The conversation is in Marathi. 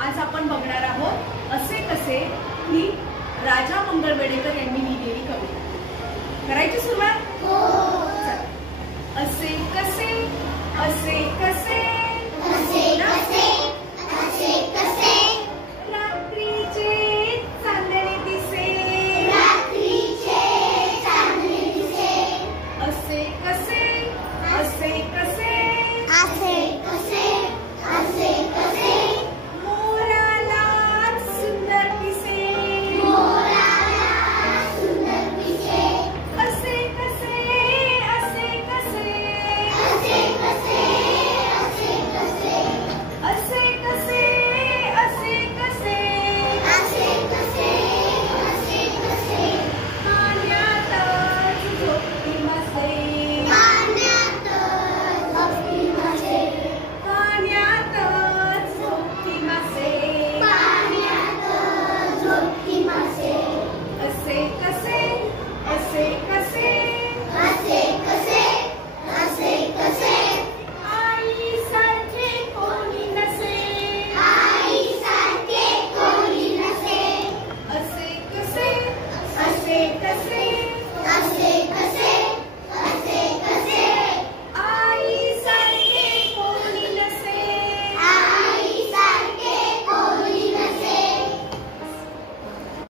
आज आपण बघणार आहोत असे कसे ही राजा मंगळवेडेकर यांनी लिहिलेली कविता। करायची सुरुवात? हो। असे कसे असे कसे असे कसे असे कसे रात्रीचे चांदणे दिसे रात्रीचे चांदणे दिसे असे कसे असे कसे असे